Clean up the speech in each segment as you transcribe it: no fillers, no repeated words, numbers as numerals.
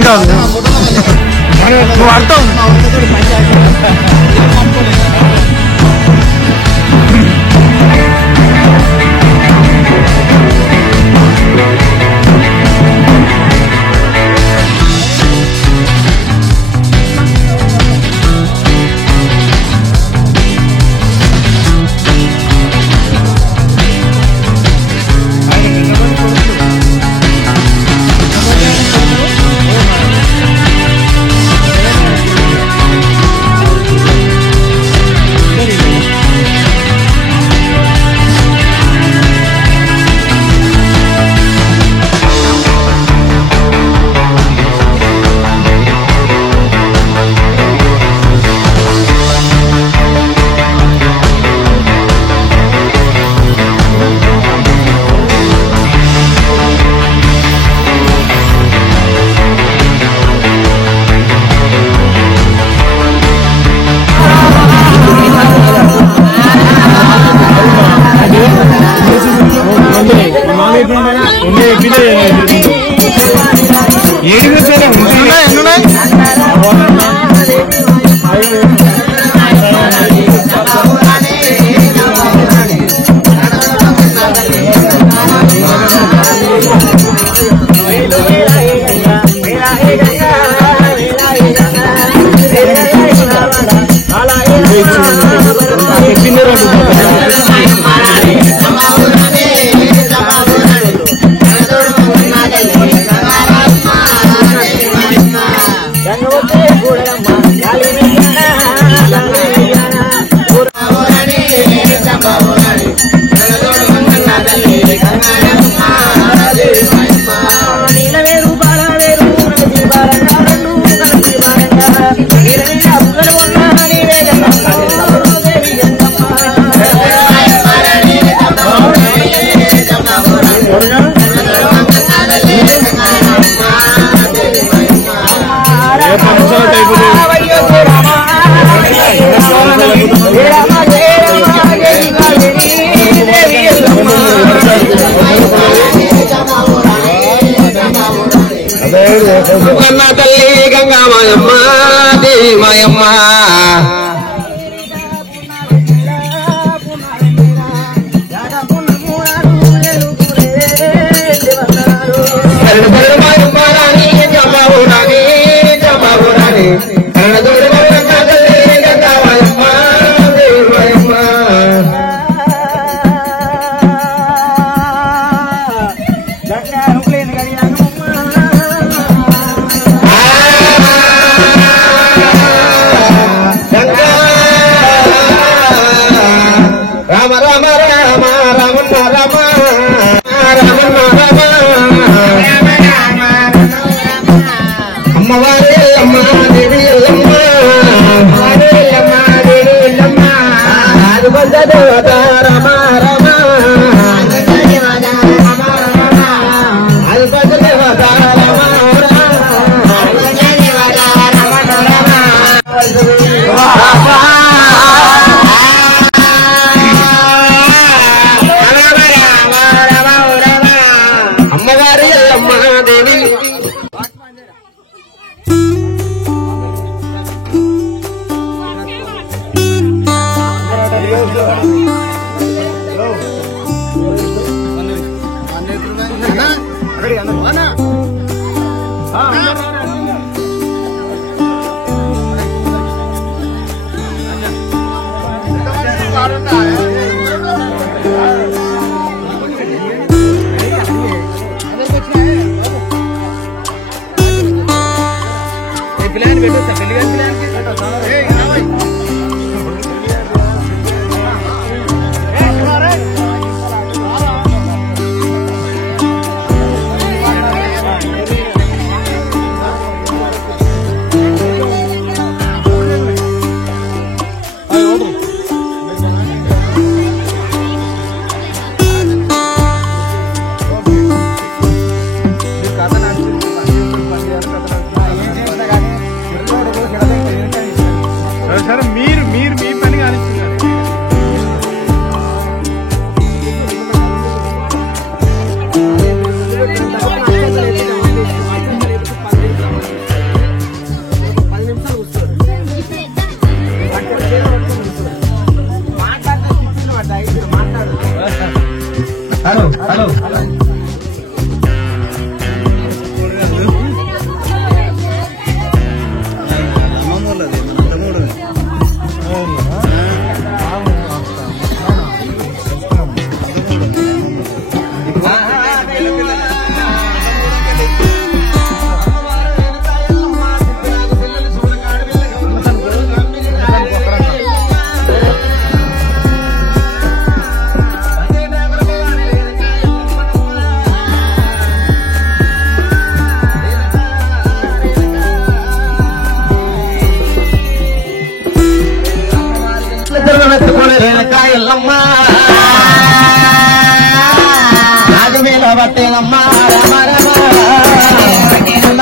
ఇంకా నువ్వు అర్థం గంగమ్మ తల్లి గంగా మాయమ్మ దేవి మాయమ్మ హలో హలో ఎల్లమ్మ రాజు మీద పట్టేనమ్మా రామ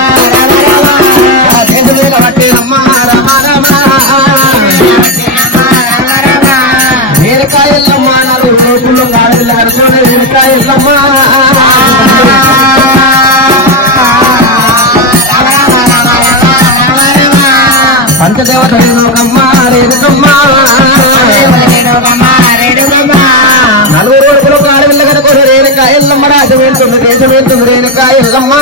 రాజు మీద పట్టేనమ్మా రామ రేణుకాయ ఎల్లమ్మ నలుగురు రోజుల్లో గాడిలో కనుకోని రేణుకాయ ఎల్లమ్మ పంచదేవత రేణుకమ్మ రేణుకమ్మ నలుగురు రోజులు గాడిలో కనుకోని రేణుకాయ ఎల్లమ్మ రాజు వెళ్తుంది దేశం వెళ్తుంది రేణుకాయ ఎల్లమ్మ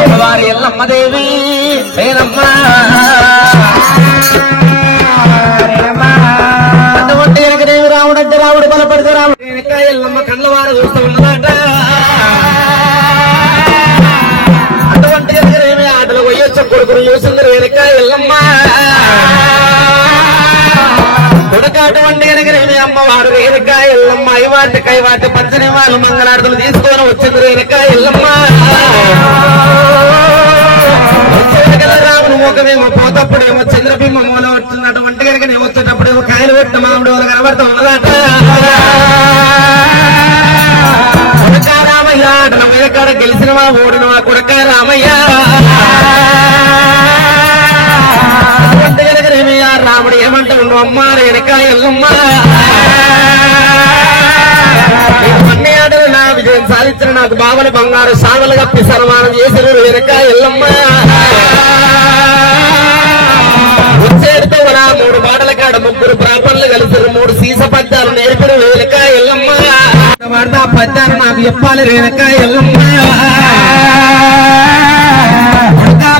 అమ్మవారి ఎల్లమ్మదేవి రేణమ్మ అటువంటి వెనకదేవి రాముడు అంటే రాముడు బలపడితే రాముడు రేణుకాయ ఎల్లమ్మ కళ్ళవారు చూస్తూ ఉన్నదట అటువంటి వెనకదేవి ఆటలు పోయొచ్చ కొడుకును చూసింది రేణుకాయ ఎల్లమ్మ కొడుకాటువంటి వెనకదేవి అమ్మవారు రేణుకాయ ఎల్లమ్మ ఐవాటి కైవాటి పచ్చని వాళ్ళు మంగళార్థులు తీసుకొని వచ్చింది రేణుకాయ ఎల్లమ్మ రాముడు మోకమేమో పోతప్పుడేమో చంద్రబింబమూలో వచ్చినటువంటి కనుక వచ్చేటప్పుడేమో కాయలు పెట్టిన మామిడి వాళ్ళు కనబడుతూ ఉన్నదట కొడక రామయ్య ఆటల మీద గెలిచినవా ఓడినవా కొడక రామయ్య రాముడు ఏమంటాడు అమ్మ రేణుకాయ ఎల్లమ్మ అన్ని ఆటలు నా విజయం సాధించిన నాకు బావని బంగారు సాగలు కప్పి సన్మానం చేసిన రేణుకాయ ఎల్లమ్మ వచ్చేడుతో కూడా 3 బాటల కాడ 3 బ్రాహ్మణులు కలిసారు 3 సీస పద్యాలు నేర్పిన రేణుకాయ ఎల్లమ్మ వాడితే ఆ పద్యాలు నాకు చెప్పాలి రేణుకాయ ఎల్లమ్మ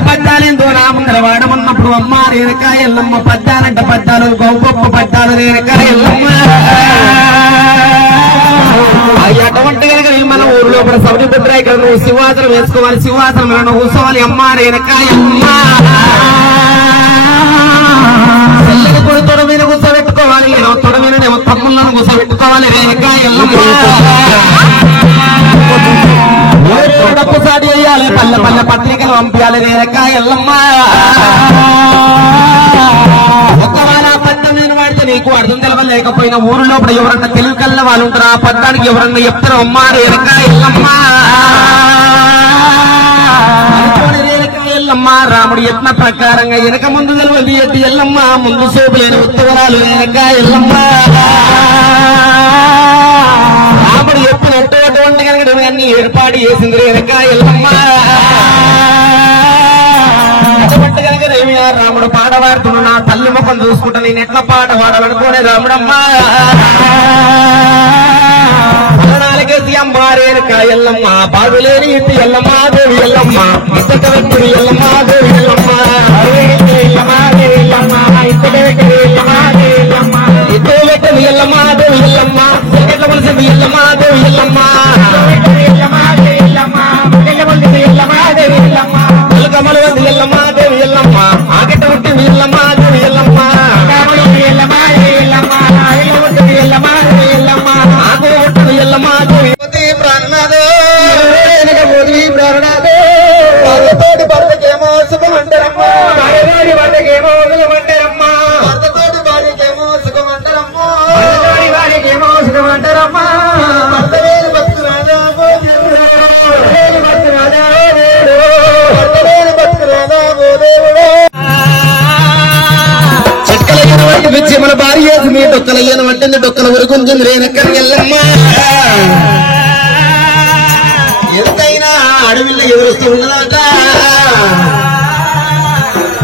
పద్యాలేందో నా ముందర వాడమన్నప్పుడు అమ్మ రేణుకాయ ఎల్లమ్మ పద్యాలంటే పద్యాలు గొప్ప పద్యాలు రేణుకాయ ఎల్లమ్మ అటువంటి కనుక మన ఊరు లోపల సౌడి పుట్ర ఇక్కడ నువ్వు సింహాసనం వేసుకోవాలి సింహాసనం నువ్వు కూర్చోవాలి అమ్మ రేణుకాయ ఎల్లమ్మ చెల్లెని కూడా తొడ మీద కూర్చోబెట్టుకోవాలి నేను తొడ మీద తమ్ముళ్ళను కూర్చోబెట్టుకోవాలి రేణుకాయ ఎల్లమ్మ డప్పు సాటి వేయాలి పల్లె పల్లె పత్రికలు పంపించాలి రేణుకాయ ఎల్లమ్మ ఒక్కవాళ్ళ పద్యం నేను వాడితే నీకు అర్థం తెలవలేకపోయినా ఊరు లోపల ఎవరన్నా తెలుగు కళ్ళ వాళ్ళు ఉంటారు ఆ పద్యానికి ఎవరన్నా చెప్తారు అమ్మ రేణుకాయ ఎల్లమ్మ రేణుకాయ ఎల్లమ్మ రాముడు యత్న ప్రకారంగా వెనక ముందు తెలవది ఎట్టి ఎల్లమ్మ ముందు సోపు లేని ఉత్తరాలు రేణుకాయ ఎల్లమ్మ రాముడు చెప్పినట్టు అటువంటి కనుక అన్ని ఏర్పాటు చేసింది రేణుకాయ ఎల్లమ్మ అటువంటి కనుక రాముడు పాట పాడుతున్నా నా తల్లి ముఖం చూసుకుంటా నేను ఎట్లా పాట పాడాలనుకోనే రాముడమ్మ నాలుగేసి అమ్మ రేణుకాయ ఎల్లమ్మ బాధలేని ఇట్టి ఎల్లమ్మ దేవి ఎల్లమ్మ ఇచ్చట వ్యక్తి ఎల్లమ్మ దేవి ఎల్లమ్మ ఇచ్చట వ్యక్తి ఎల్లమ్మ దేవి ఎల్లమ్మ ఎట్ల మనిషి ఎల్లమ్మ దేవి ఎల్లమ్మ కమల ఎల్లమ్మ దేవి ఎల్లమ్మ ఆగట ఉంటే ఎల్లమ్మ దేవి ఎల్లమ్మ ఆకు ఉంటుంది ఎల్లమ్మ దేవి ప్రాణనాథో ప్రాణనాథో భర్తతోటి భర్తకేమో సుఖమంటారమ్మా భర్తకేమో సుఖమంటారమ్మా భర్తతోటి భార్యకేమో సుఖమంటారమ్మా భార్యకేమో సుఖమంటారమ్మా భర్తలేని భక్తురాజా మన భార్య మీ డొక్కల ఏనవంటే డొక్కల ఉరుకుంటుంది రేణుకాయ ఎల్లమ్మ ఎంతైనా అడవిలో ఎదురుస్తూ ఉన్నదాట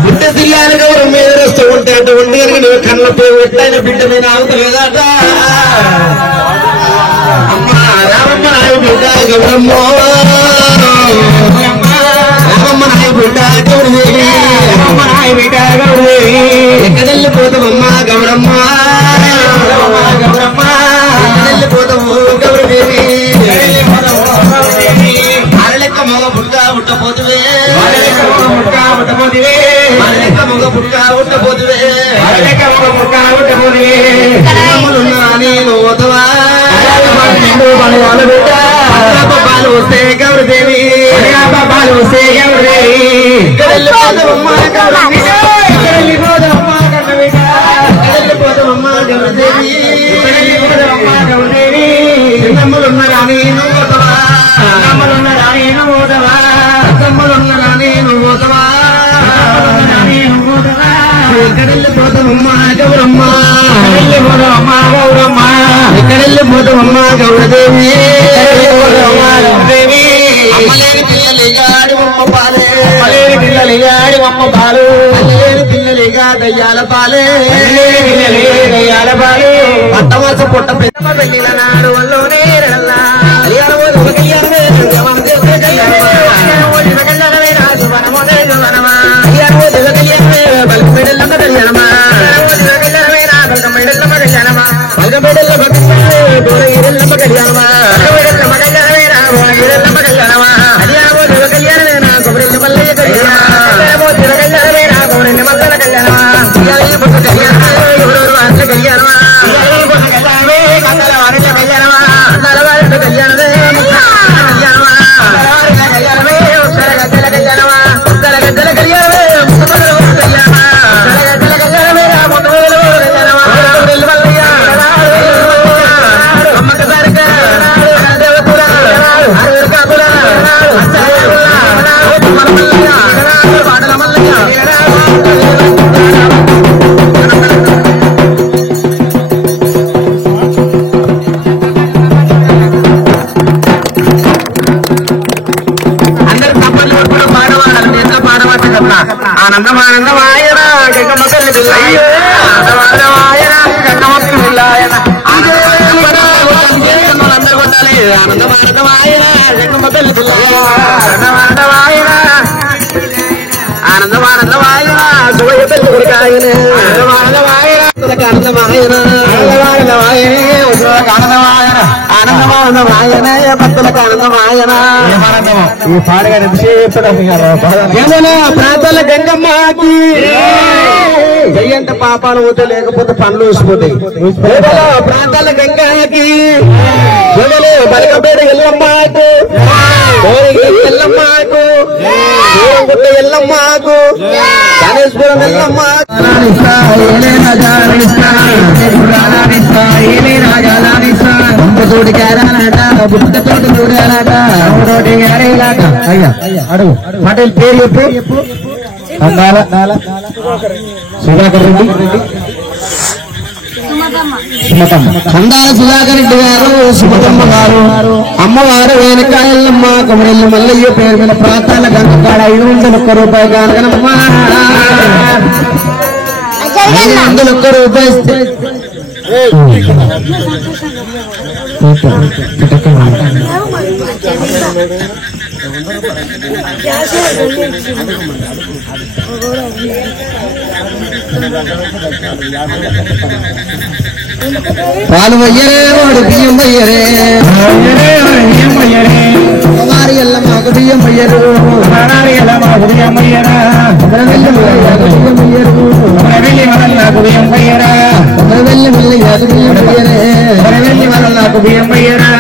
బిడ్డ దియ్యాలి గౌరవం మీద ఎదురుస్తూ ఉంటే అటువంటి నువ్వు కళ్ళ పేరు ఎట్లయిన బిడ్డ మీద ఆగుతలేదాట అమ్మా రామమ్మ నాయ బిడ్డ గౌరమ్మ రామమ్మ నాయ బిడ్డ గౌరవేవి రామమ్మ నాయ బిడ్డ గౌరవేవి ఎక్కడెళ్ళిపోతామమ్మా గౌరమ్మ గౌరమ్మ ఎక్కడెళ్ళిపోతాము గౌరవేవి అరలెక్క మొగ పుట్ట పుట్టపోతువే అరలెక్క మొగ పుట్ట పుట్టపోతువే అరలెక్క మొగ పుట్ట పుట్టపోతువే అరలెక్క మొగ పుట్ట పుట్టపోతువే నేను ఓతవా పాలు వస్తే గౌరదేవి పాలు వస్తే గౌరదేవి వెళ్ళిపోతామమ్మా వెళ్ళిపోతామమ్మా వెళ్ళిపోతామమ్మా గౌరదేవి వెళ్ళిపోతామమ్మా గౌరదేవి చిన్నమ్ములున్న రాణి నువ్వు ఓతవా చిన్నమ్ములున్న రాణి నువ్వు ఓతవా తమ్ములున్న రాణి నువ్వు ఓతవా ఎక్కడెళ్ళిపోతామమ్మా గౌరమ్మ వెళ్ళిపోతామమ్మా గౌరమ్మ ఎక్కడెళ్ళిపోతామమ్మా గౌరదేవి గౌరదేవి అమ్మలేని పిల్లలిగాడి అమ్మ పాలే అమ్మలేని పిల్లలిగాడి అమ్మ పాలు అమ్మలేని పిల్లలిగా దయ్యాల పాలే దయ్యాల పాలు పట్టమాస పుట్ట పెద్ద పెళ్లిల నాడు వల్లోనే ప్రాంతాల గంగమ్మకి చెయ్యంత పాపాలు పోతే లేకపోతే పనులు ఊసిపోతాయి ప్రాంతాల గంగమ్మకి బలకపేట ఎల్లమ్మకు ఎల్లమ్మకు గుట్ట ఎల్లమ్మకు గణేశ్వరం ఎల్లమ్మ తోటి గారాలట బుట్ట తోటి చూడాలట తోటి గారేలాట అయ్యా అడుగు పటేల్ పేరు చెప్పు సుధాకర్ రెడ్డి కందాల సుధాకర్ రెడ్డి గారు సుమతమ్మ గారు అమ్మవారు వేనకాయలమ్మ కొమరెల్లి మల్లయ్య పేరు మీద ప్రాంతాల గంగకాడ 501 రూపాయలు కానగనమ్మ 501 రూపాయలు పాలు వయ్యరే వాడు బియ్యం వయ్యరే వారి ఎల్ల మాకు బియ్యం వయ్యరు మాకు బియ్యం వయ్యరా వెళ్ళి నాకు బియ్యం వయ్యరా వెళ్ళి నాకు బియ్యం వయ్యరే వెళ్ళి నాకు బియ్యం వయ్యరా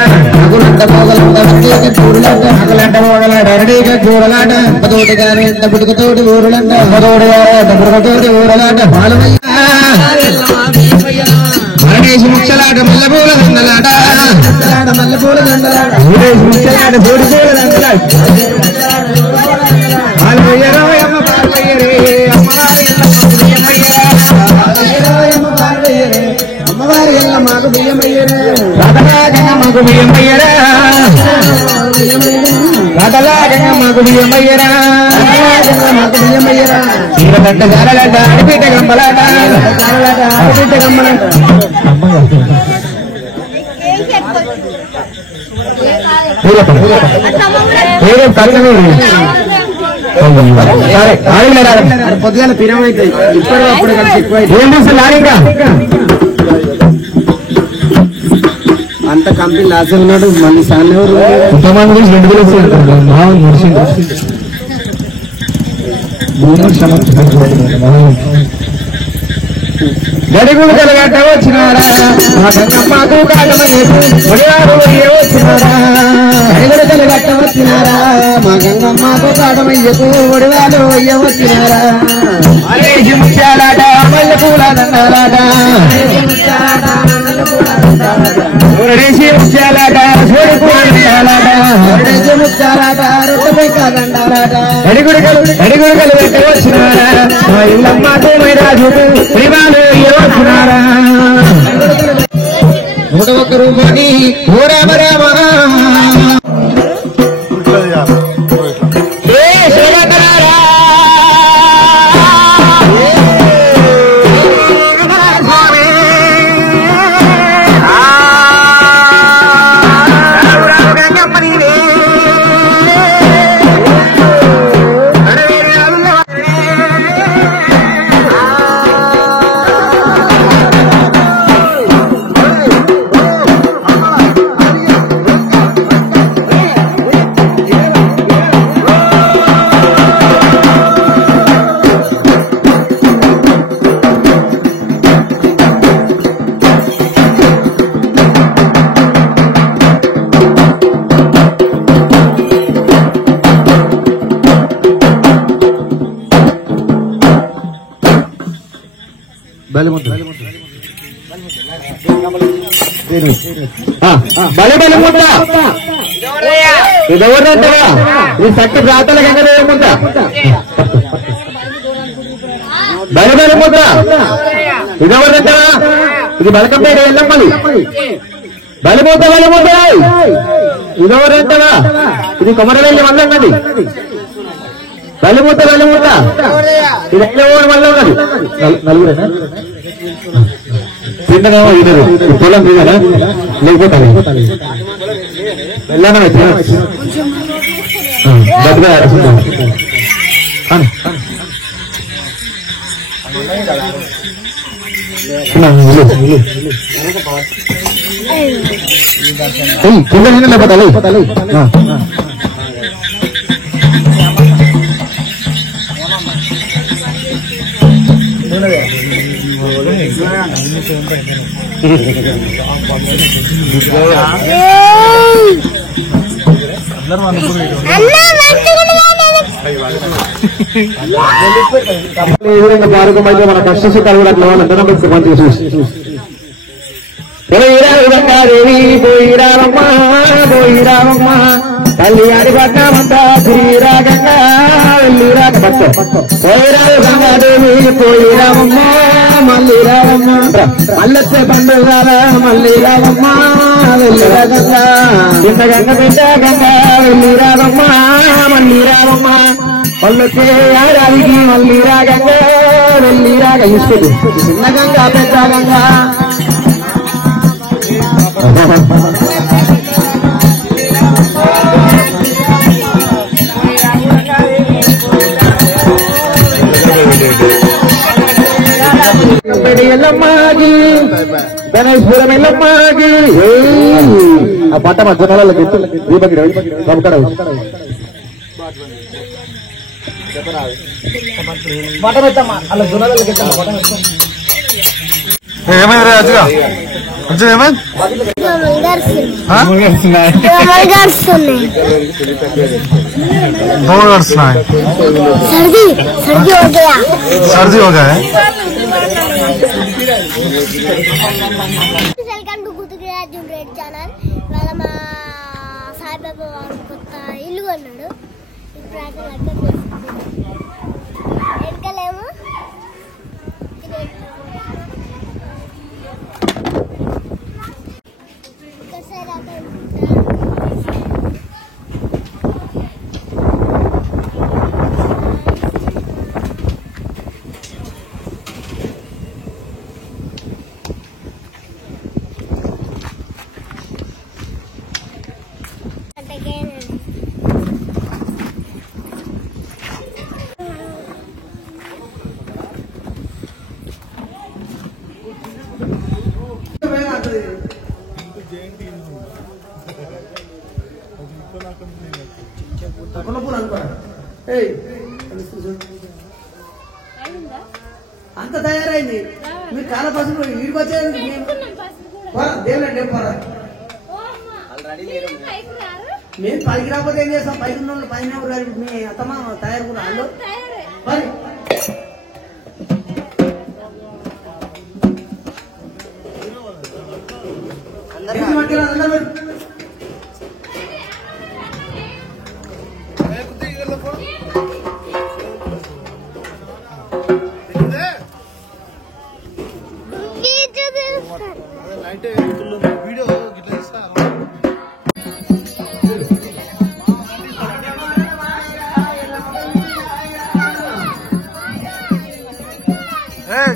అగులంట మోగలంట అరడీక చూడలంట అగలంట మోగలాట అరడీక చూడలాట తోటి గారి బుడుకతోటి ఊరులంట తోటి గారి బుడుకతోటి ఊరలాట పాలు అరడేసి ముచ్చలాట మల్లెపూల దండలాట మల్లెపూల దండలాట ముచ్చలాట తోటి పూల దండలాట పాలు వయ్యరా అమ్మ పాలు వయ్యరే అమ్మవారి ఎల్ల మాకు బియ్యం వయ్యరే మాకు బియ్యం వయ్యరా అటలా గంగమ్మకు బియ్యమయ్యరా గంగమ్మకు బియ్యమయ్యరా చీరగంట జారగంట అడిపిట గంబలాట అడిపిట గంబలాట పొద్దుగాల పిరమైతాయి ఇప్పుడు అప్పుడు కలిసి ఎక్కువ ఏం చేస్తారు లారీగా అంత కంపెనీ లాస్ ఉన్నాడు మళ్ళీ సార్ ఎవరు ఇంతమంది 2 గడిగుడు కలగట్ట వచ్చినారా మా గంగమ్మకు కాటమయ్యకు ఒడివారు వచ్చినారా గడిగుడు కలగట్ట వచ్చినారా మా గంగమ్మకు కాటమయ్యకు ఒడివారు వచ్చినారా ముత్యాలాట మల్లె పూల దండాలాట ముత్యాలాట సోడి పూలాట ముత్యాలాట రొట్టె దండాలాట గడిగుడు కలగట్ట వచ్చినారా మా ఇల్లమ్మకు మైరాజుకు ప్రిమాలు వచ్చినారా 101 రూపాయి ఓ రామ రామ బలి బలి ముద్ద ఇదెవరంటారా ఈ సట్టి ప్రాతలకు ఎక్కడ ముద్ద బలి బలి ముద్ద ఇదెవరంటారా ఇది బలకంపేట వెళ్ళమ్మది బలిముద్ద బలిముద్ద ఇదెవరంటారా ఇది కొమరవెల్లి వల్లన్నది బలిముద్ద బలిముద్ద ఇది ఎక్కడ వల్ల ఉన్నది నలుగురేనా తిండగా ఇద్దరు పొలం తిన్నారా లేకపోతే వెళ్ళామని లేకపోతే పారకమైతే మన కష్ట సుఖాలు కూడా అట్లా వాళ్ళందరం మంచిగా చూసి పోయిరాదేవి పోయిరామమ్మ పోయిరామమ్మ కళ్యాణి పట్నమంతా శ్రీరాగంగా వెళ్ళిరాక పోయిరాదు గంగాదేవి పోయిరామమ్మ మళ్ళీ రామమ్మ మళ్ళొచ్చే పండుగ మళ్ళీ రామమ్మ వెళ్ళిరా గంగా చిన్న గంగ పెద్ద గంగా వెళ్ళిరామమ్మ మళ్ళీ రామమ్మ మళ్ళొచ్చే ఆరాదికి మళ్ళీ రాగంగా వెళ్ళిరాగ ఇస్తుంది చిన్న గంగా పెద్ద గంగా ఎల్లమ్మాకి గణేశ్వరం ఎల్లమ్మాకి ఆ పట్ట మా జనాల దీపకి రమకడ మాట పెట్టమ్మా అలా జనాలకి ఏమైంది రాజుగా కొంచెం ఏమైంది दौड़ गड़सना है सर्दी हो गया है వెల్కమ్ టు గుతుగిరాజ్ రెడ్ ఛానల్. వాళ్ళ మా సాయిబాబా కొత్త ఇల్లు అన్నాడు. ఇప్పుడు అయితే లగ్గం వెనకలేమో ఇక్కడ సైడ్ అయితే కొనపూలు అనుకోరా అంత తయారైంది మీరు కాల పసుపు వీడికి వచ్చేది దేవులండి మేము పైకి రాకపోతే ఏం చేస్తాం పైకి ఉన్న వాళ్ళు పైన మీ అత్తమా తయారు కూడా వాళ్ళు మరి అందరూ వీడియో గిట్లా ఇస్తారు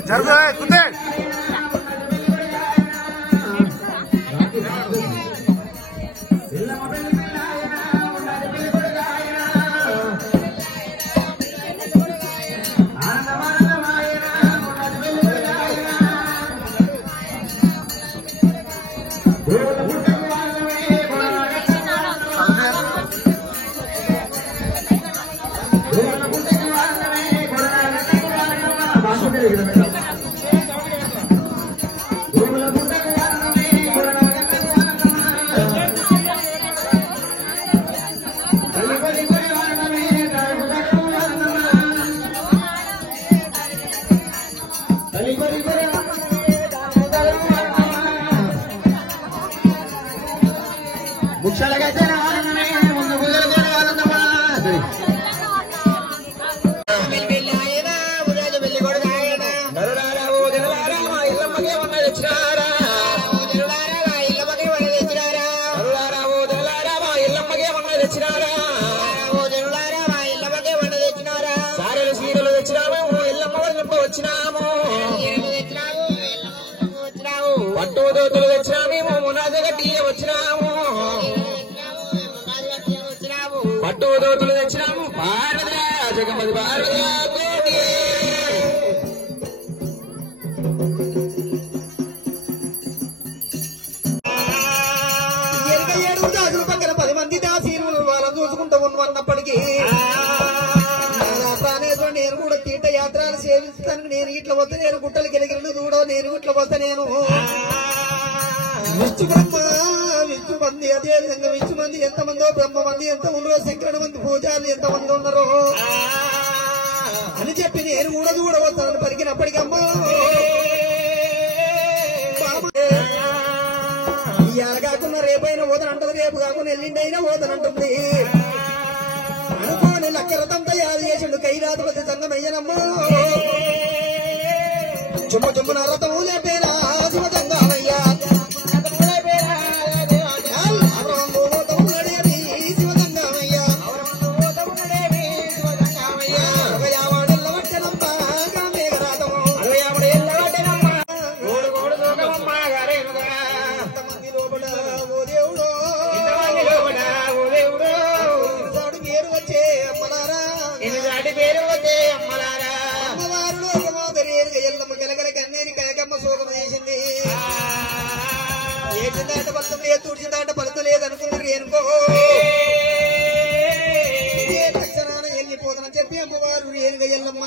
జరుగు కుదే పట్టు దోతులు తెచ్చినా మేము మునాదగట్టి వచ్చినాము పట్టు దోతులు తెచ్చినాము భారతరా జగమది భారతరా ఏడు దాసులు పక్కన 10 మంది దాసీలు వాళ్ళని చూసుకుంటూ ఉన్నప్పటికీ ప్రాణేశ్వరుడు నేను కూడా తీర్థయాత్రలు సేవిస్తాను నేను ఇట్లా వస్తే నేను గుట్టలకి ఎదిగిన చూడో నేను ఇట్లా వస్తే నేను విష్ణు బ్రహ్మ విష్ణు మంది అదే విధంగా విష్ణు మంది ఎంతమందో బ్రహ్మ మంది ఎంత ఉన్నారో శంకరుడు మంది పూజారులు ఎంతమంది ఉన్నారో అని చెప్పి నేను కూడా చూడవస్తాను పరిగినప్పటికమ్మా ఇవాళ కాకుండా రేపైనా పోతానంటుంది రేపు కాకుండా ఎల్లుండి అయినా పోతానంటుంది అనుకోని లక్కరతంతా యాద చేసిండు కైలాసపతి సంగమయ్యనమ్మా చుమ్మ చుమ్మున రథము లేపేరా శివజంగామయ్యా తుడిచిందంటే ఫలితం లేదనుకున్నారు ఏనుకో తక్షణాన వెళ్ళిపోతానని చెప్పి అమ్మవారు ఏనుగ ఎల్లమ్మ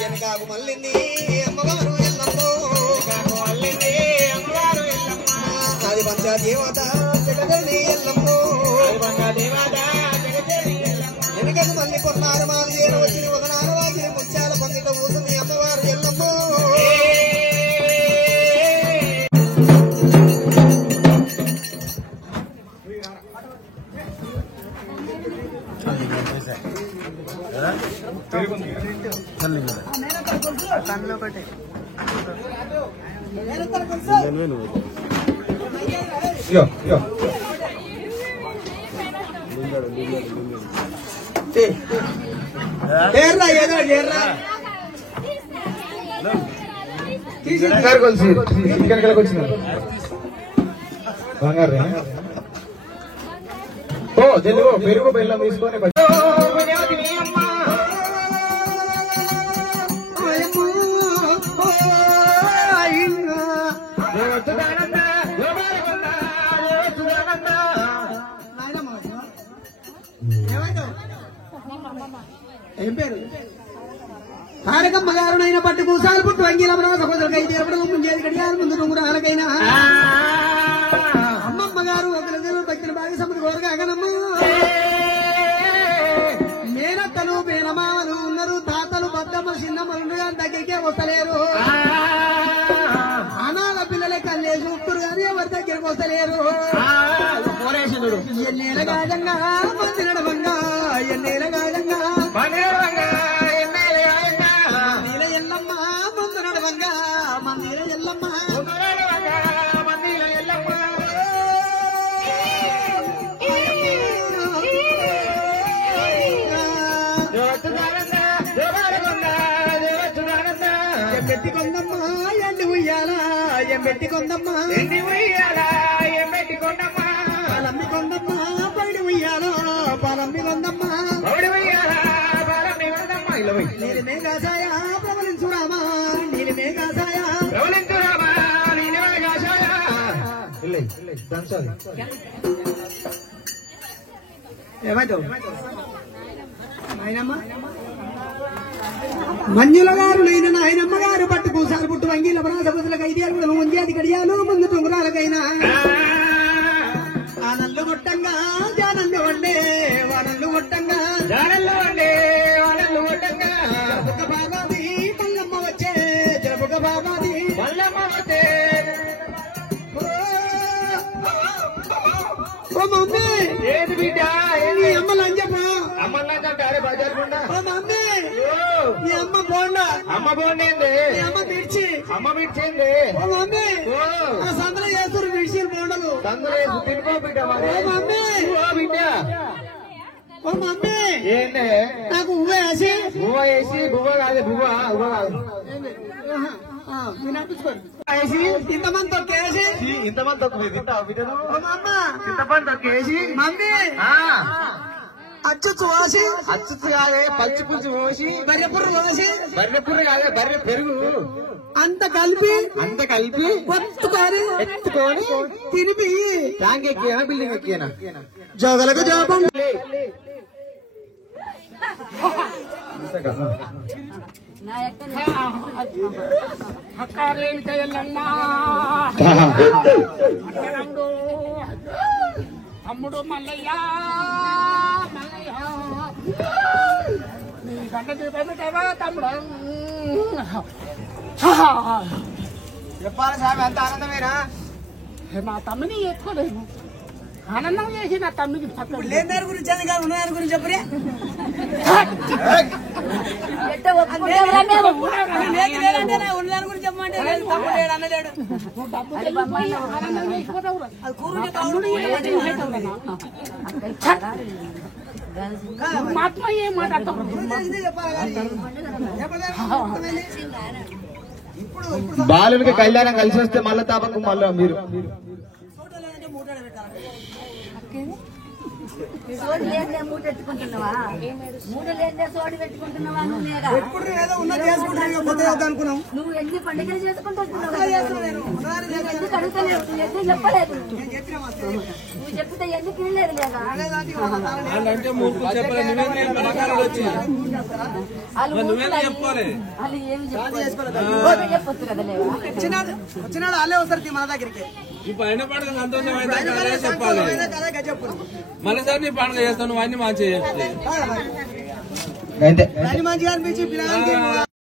వెనకాకు మళ్ళింది అమ్మవారు ఎల్లమ్మో అది పంచాదేవత జగదల్లి ఎల్లమ్మో వెనకకు మళ్ళీ కొన్నారు మాది ఏడు వచ్చిన వదనాలు వాకి ముత్యాల పందిట కూసుంది అమ్మవారు ఎల్లమ్మో బంగారు ఓ తెలుగు పెరుగు బెల్లం తీసుకొని ఏం పేరు? తారకమ్మ గారునైనా పట్టు కూసాలు పుట్టు అంగీలమరా సహోదరుకై తీరపడం ముంజేది గడియాలు ముందు టుంగురాలకైనా అమ్మమ్మ గారు ఒకరి భక్తుల బాగి సముద్ర కోరగాగనమ్మ మేనత్తలు మేనమామలు ఉన్నారు, తాతలు బద్దమ్మ చిన్నమ్మలు దగ్గరికే వస్తలేరు. అనాల పిల్లలే కళ్ళే చూపుతారు కానీ ఎవరి దగ్గరికి వస్తలేరు. ఎన్నేల గాజంగా మంది నడవంగా ఎన్నేల గాజంగా మందిర ఎల్లమ్మ ముందు నడవంగా మందిర ఎల్లమ్మ ఎంబెట్టి కొందమ్మా ఎండి ఉయ్యాలా ఎంబెట్టి కొందమ్మా ఎండి ఉయ్యాలా ఎంబెట్టి కొందమ్మా పాలమ్మి కొందమ్మా పైడి ఉయ్యాలా పాలమ్మి కొందమ్మా పైడి ఉయ్యాలా పాలమ్మి కొందమ్మా నీలి మేఘాసాయ ప్రబలించురామా నీలి మేఘాసాయ ప్రబలించురామా నీలి మేఘాసాయ ఏమైతే ఆయనమ్మ మంజుల గారు నైనా నాయనమ్మ గారు పట్టు కూసాలు పుట్టు వంగీల పరాసపుతులకు ఐదేళ్ళు కూడా ఉంది అది గడియాలు ముందు టుంగురాలకైనా ఆనల్లు కొట్టంగా జానల్లు వండే వానల్లు కొట్టంగా జానల్లు వండే వానల్లు కొట్టంగా జరపుక బాబాది మల్లమ్మ వచ్చే జరపుక బాబాది మల్లమ్మ వచ్చే ఓ మమ్మీ ఏది బిడ్డ నీ అమ్మ లంజమ్మ అమ్మ లంజంటే అరే బజార్కుండా ఓ మమ్మీ నీ అమ్మ బోండా అమ్మ బోండేంది అమ్మ మిర్చి అమ్మ మిర్చింది ఓ మమ్మీ ఆ సందర చేస్తారు మిర్చి బోండలు సందర తినుకో బిడ్డ మరి ఓ మమ్మీ ఓ బిడ్డ ఓ మమ్మీ ఏంటి నాకు బువ్వ వేసి బువ్వ కాదు బువ్వ కాదు ఇంతమంది తొక్కేసి ఇంతమంది తొక్కు తింటావు బిడ్డను ఓ మమ్మ ఇంతమంది తొక్కేసి మమ్మీ అచ్చు పోసి అచ్చు కాదే పచ్చి పులుసు పోసి బర్రెపుర్రు పోసి బర్రెపుర్రు కాదే బర్రె పెరుగు అంత కలిపి ఎత్తుకొని తిరిపి ట్యాంక్ ఎక్కినా బిల్డింగ్ ఎక్కినా జోగలకు జోపం తమ్ముడు మల్లయ్య మల్లయ్య నీ గంట చూపేమిటేవా తమ్ముడు చెప్పాలి స్వామి అంత ఆనందమేనా నా తమ్ముని ఎత్తుకోలేము ఆనందం చేసి నా తమ్ముడికి లేని దాని గురించి ఉన్న దాని గురించి చెప్పరే ఉన్నదాని గురించి చెప్పమంటే అనలేడు మాత్రం ఏం మాట్లాడతాం బాలునికి కళ్యాణం కలిసి వస్తే మళ్ళా తాపకు మళ్ళా మీరు సోడి లేదే మూట పెట్టుకుంటున్నావా మూడు లేదే సోడి పెట్టుకుంటున్నావా నువ్వు ఎన్ని పండుగలు చేసుకుంటున్నావు ఎందుకు అడుగుతలేవు ఎందుకు చెప్పలేదు నువ్వు చెప్తే ఎందుకు వెళ్ళలేదు లేదా వాళ్ళు ఏమి చెప్పొచ్చు కదా లేవా వచ్చినాడు వాళ్ళే వస్తారు మన దగ్గరికి ఈ పైన పండుగ సంతోషమైతే చెప్పాలి మళ్ళీ సార్ నీ పండుగ చేస్తాను అన్ని మంచిగా చెప్తాయి మంచిగా అనిపించి